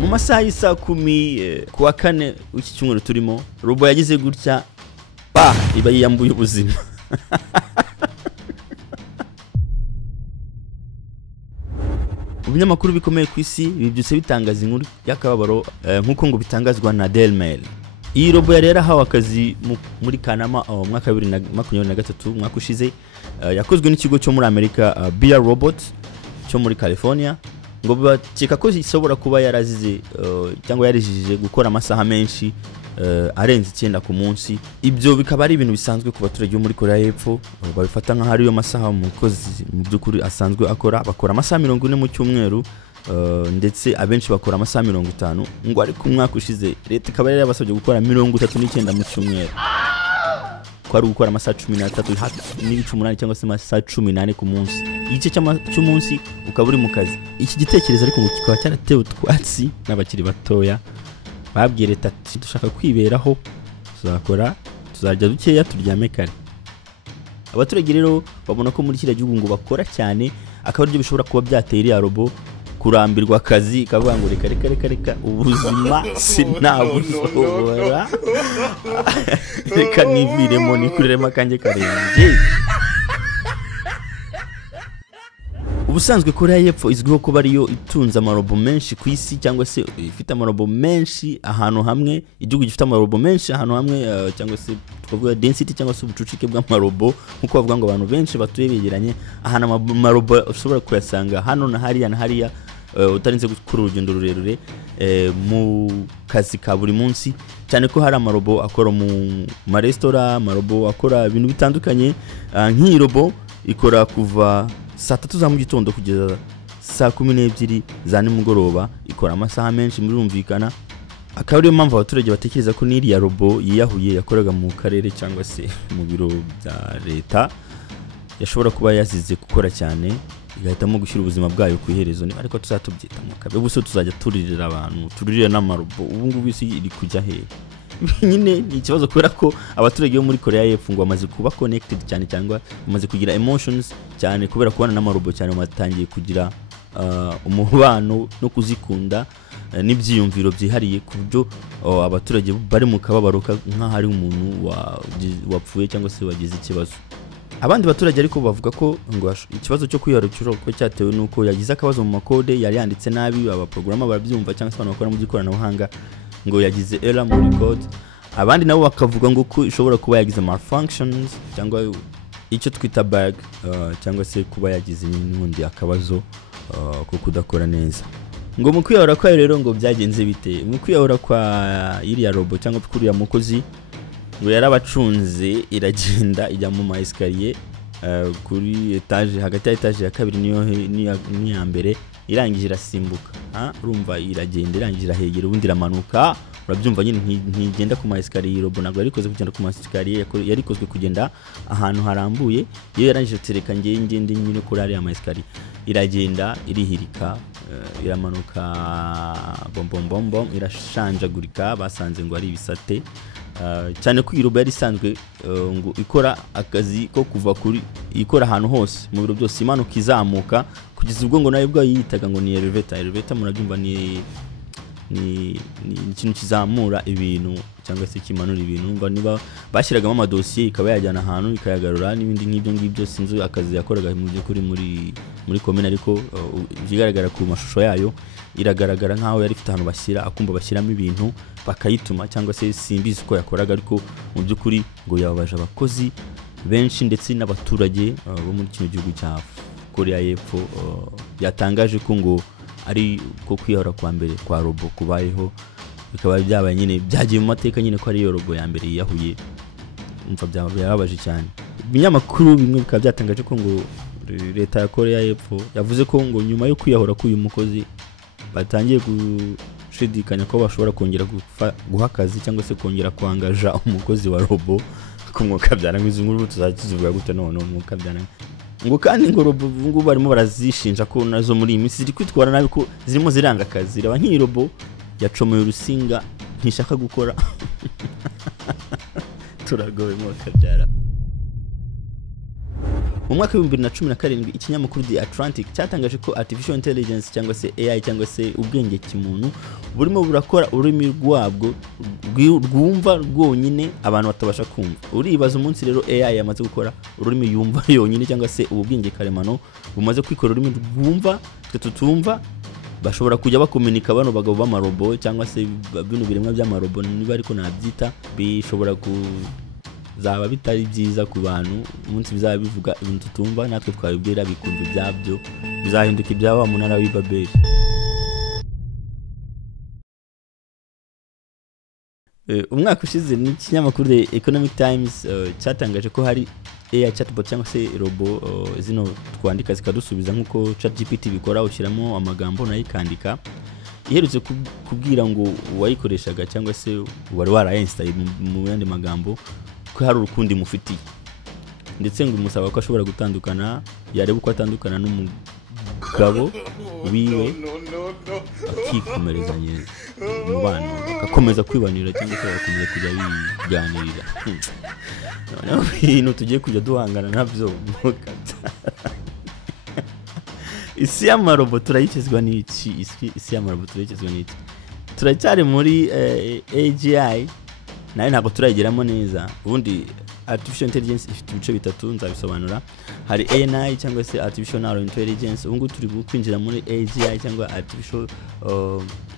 mu masaha y'isa 10 kuwa kane w'iki cyumweru turimo Robo yagize gutya iba yiyambuye ubuzima. Ubinyamakuru bikomeye ku isi bibyutse bitangaza inkuru y'akababaro nkuko ngo bitangazwa na Daily Mail. Iyi Robo yari yarahawe akazi muri Kanama mwaka 2023 mwaka ushize, yakozwe n'ikigo cyo muri Amerika Bear Robot cyo muri California, ngo bakeka ko isobora kuba yarazize cyangwa yarijije gukora amasaha menshi arenze 9 ku munsi. Ibyo bikaba ari ibintu bisanzwe ku baturage muri Koreya y'Epfo, babifata nka hari yo masaha umukozi mu byukuri asanzwe bakora amasaha 40 mu cyumweru, ndetse abenshi bakora amasaha 50, ngo ari ku mwaka ushize leta ikaba yari yabasabye gukora 39 mu cyumweru, ko ari gukora amasaha 13 n'ibice 8 cyangwa se amasaha 18 ku munsi. Igice cy'umunsi ukaba uri mu kazi. Iki gitekerezo ariko ngo kikaba cyaratewe twatsi n'abakiri batoya, babwiye leta ati dushaka kwiberaho, tuzakora tuzajya dukeya turyame kare. Abaturage rero babona ko muri kiriya gihugu ngo bakora cyane, akaba aribyo bishobora kuba byateye iriya Robo kurambirwa akazi, ikavuga ngo reka ubuzima sinabushobora, reka niviremo nikureremo akanjye karenge. Ubusanzwe Koreya y'Epfo izwiho kuba ariyo itunze amarobo menshi ku isi, cyangwa se ifite amarobo menshi ahantu hamwe. Igihugu gifite amarobo menshi ahantu hamwe, cyangwa se twavuga density cyangwa se ubucucike bw'amarobo, nkuko bavuga ngo abantu benshi batuye begeranye, ahantu amarobo ushobora kuyasanga hano na hariya, utarinze gukora urugendo rurerure mu kazi ka buri munsi, cyane ko hari amarobo akora mu maresitora, amarobo akora ibintu bitandukanye. Nk'iyi Robo ikora kuva saa 3 za mu gitondo kugeza saa 12 za nimugoroba, ikora amasaha menshi murumvikana. Akaba ariyo mpamvu abaturage batekereza ko n'iriya Robo yiyahuye yakoraga mu karere cyangwa se mu biro bya leta yashobora kuba yazize gukora cyane, igahitamo gushyira ubuzima bwayo ku iherezo. Ariko tuzatubyita mu kabe guso tuzajya turirira abantu, turirira n'amarobo. Ubu ngubu isi iri kujya he? Nyine ni ikibazo kubera ko abaturage bo muri Koreya y'Epfo ngo bamaze kuba connected cyane, cyangwa bamaze kugira emotions cyane kubera kubana n'amarobo cyane, batangiye kugira umubano no kuzikunda n'ibyiyumviro byihariye, ku buryo abaturage bari mu kababaro nka hari umuntu wapfuye cyangwa se wagize ikibazo. Abandi baturage ariko bavuga ko ngo ikibazo cyo kwiharukira ko cyatewe nuko yagize akabazo mu makode yari yanditse nabi, abaprograma barabyumva cyangwa se abantu bakora mu gikoranabuhanga ngo yagize error muri code. Abandi nabo bakavuga ngo ko ishobora kuba yagize malfunctions cyangwa icyo twita bug, cyangwa se kuba yagize n'undi akabazo ko kudakora neza. Ngo mu kwiyahura kwa rero ngo byagenze bite? Mu kwiyahura kwa iriya Robo cyangwa kuriya mukozi ngo yarabacunze, iragenda ijya mu escalier kuri etage, hagati ya etage ya kabiri niyo ya mbere, irangije irasimbuka. Urumva iragenda irangije irahegera, ubundi iramanuka. Urabyumva nyine ntigenda ku escalier. Robo ntabwo yarikoze kugenda ku escalier, yarikozwe kugenda ahantu harambuye. Iyo yarangije tereka ngende nyine kuri ari escalier, iragenda irihirika, iramanuka bom irashanjagurika. Basanze ngo ari ibisate, cyane ko Robo yari isanzwe ngo ikora akazi ko kuva kuri ikora ahantu hose mu biro byose, imanuka izamuka kugeza ubwo ngo nayo bwa yitaga ngo ni elevator. Murabyumva ni ikintu kizamura ibintu cyangwa se kimanura ibintu. Niba bashyiragamo amadosiye ikaba yajyana ahantu ikayagarura n'ibindi nk'ibyo ngibyo, sinzi akazi yakoraga mu by'ukuri muri commune. Ariko bigaragara ku mashusho yayo iragaragara nkaho yari ifite ahantu bashyira akumba bashyiramo ibintu bakayituma, cyangwa se simbizi ko yakoraga. Ariko mu by'ukuri ngo yababaje abakozi benshi ndetse n'abaturage bo muri kino gihugu cya Koreya y'Epfo. Yatangaje ko ngo ari ko kwiyahura kwa mbere kwa Robo kubayeho, bikaba byabaye nyine byagiye mu mateka nyine ko ari yo Robo ya mbere yiyahuye. Umva byababaje cyane. Ibinyamakuru bimwe bikaba byatangaje ko ngo leta ya Koreya y'Epfo yavuze ko ngo nyuma yo kwiyahura k'uyu mukozi batangiye gushidikanya ko bashobora kongera guha akazi cyangwa se kongera kwangaja umukozi wa Robo ku mwuka byarangwa. Izi nkuru tuzazivuga gute none umwuka byarangwa ngo kandi ngo Robo ngo barimo barazishinja ko nazo muri iyi minsi ziri kwitwara nabi, ko zirimo ziranga akazi. Reba nk'iyi Robo yacomoye urusinga ntishaka gukora. Turagowe mu kabyara. mu mwaka wa 2017 ikinyamakuru The Atlantic cyatangaje ko artificial intelligence cyangwa se AI cyangwa se ubwenge kimuntu burimo burakora ururimi rwabwo rwumva rwonyine abantu batabasha kumva. Uribaza umunsi rero AI yamaze gukora ururimi yumva yonyine cyangwa se ubwenge karemano bumaze kwikora ururimi rwumva tutumva, bashobora kujya bakomunika bano bagabo b'amarobo cyangwa se bino biremwa by'amarobo niba ariko nabyita, bishobora kuzaba bitari byiza ku bantu umunsi bizaba bivuga ibintu tutumva, natwe twabibwira bikumva ibyabyo, bizahinduka ibyaba munara w'Ibabeli. Umwaka ushize ni ikinyamakuru The Economic Times cyatangaje ko hari AI chatbot cyangwa se robo zino twandika zikadusubiza nkuko ChatGPT bikora, ushyiramo amagambo nayo ikandika. Iherutse kubwira ngo wayikoreshaga cyangwa se wari warainstall mu yandi magambo ko hari urukundi mufitiye, ndetse ngo umusaba ko ashobora gutandukana, yareba uko atandukana n'umugabo wiwe akikomerezanye mu bana, agakomeza kwibanira cyangwa se agakomeza kujya biganirira. Noneho ibintu tugiye kujya duhangana nabyo isi y'amarobo turayikizwa n'iki? Isi y'amarobo turayikizwa n'iki? Turacyari muri AGI, nayo ntabwo turayigeramo neza. Ubundi artificial intelligence ifite ibice bitatu nzabisobanura. Hari AI cyangwa se artificial intelligence, ubu turi kwinjira muri AGI cyangwa artificial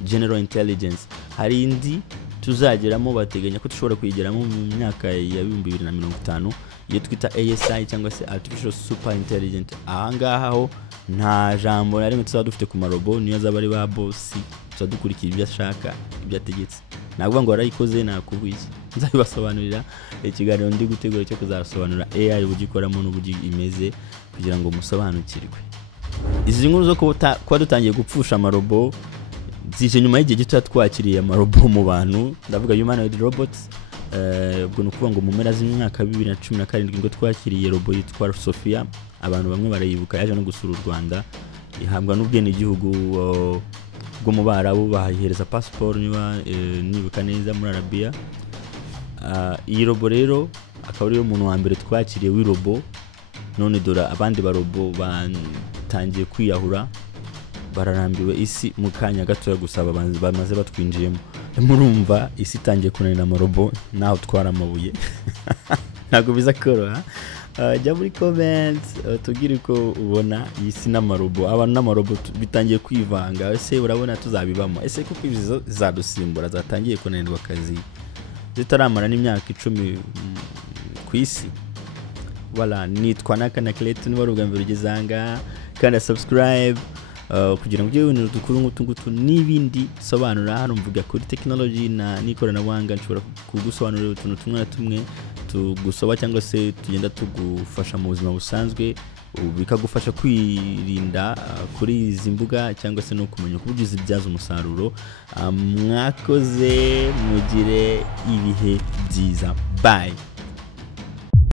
general intelligence. Hari indi tuzageramo bateganya ko dushobora kuyigeramo mu myaka ya 2050, iyo twita ASI cyangwa se artificial super intelligent. Ahangaha ho nta jambo na rimwe tuzaba dufite ku marobo, niyo zaba ari ba boss tuzadukurikira ibyo ashaka, ibyo ategetse. Navuga ngo warayikoze nakubuye, nzabibasobanurira ikiganiro ndi gutegura cyo kuzasobanura AI uburyo ikoramo n'uburyo imeze kugira ngo musobanukirwe. Izi nkuru zo kuba dutangiye gupfusha amarobo zije nyuma y'igihe gito twakiriye amarobo mu bantu, ndavuga humanoid robots. Ubwo nukuvuga ngo mu mpera z'imyaka 2017 ngo twakiriye robo yitwa Sophia, abantu bamwe barayibuka, yaje no gusura u Rwanda, ihabwa n'ubwene gihugu bwo mu Barabu, bahihereza passport nibuka neza muri Arabia. Iyi robo rero akaba ari umuntu wa mbere twakiriye w'irobo. None dora abandi barobo batangiye kwiyahura, bararambiwe isi mu kanya gato gusaba bamaze batwinjiyemo. Murumva isi itangiye kunanira amarobo, naho twara amabuye ntabwo biza koroha. Jya muri comment tugire ko ubona isi n'amarobo, abantu n'amarobo bitangiye kwivanga. Ese urabona tuzabibamo? Ese kuko ibizo zadusimbura zatangiye kunanirwa akazi zitaramara n'imyaka 10 ku isi? Voilà, nitwa Nakana Cleto, niba ari ubwa mbere ugezanga kandi subscribe kugira ngo ujye ubona udukuru nk'utu n'ibindi sobanura. Hano mvuga kuri technology n'ikoranabuhanga, nshobora kugusobanurira utuntu tumwe na tumwe tugusoba cyangwa se tugenda tugufasha mu buzima busanzwe, bikagufasha kwirinda kuri izi mbuga cyangwa se no kumenya uburyo uzibyaza umusaruro. Mwakoze, mugire ibihe byiza. Bye.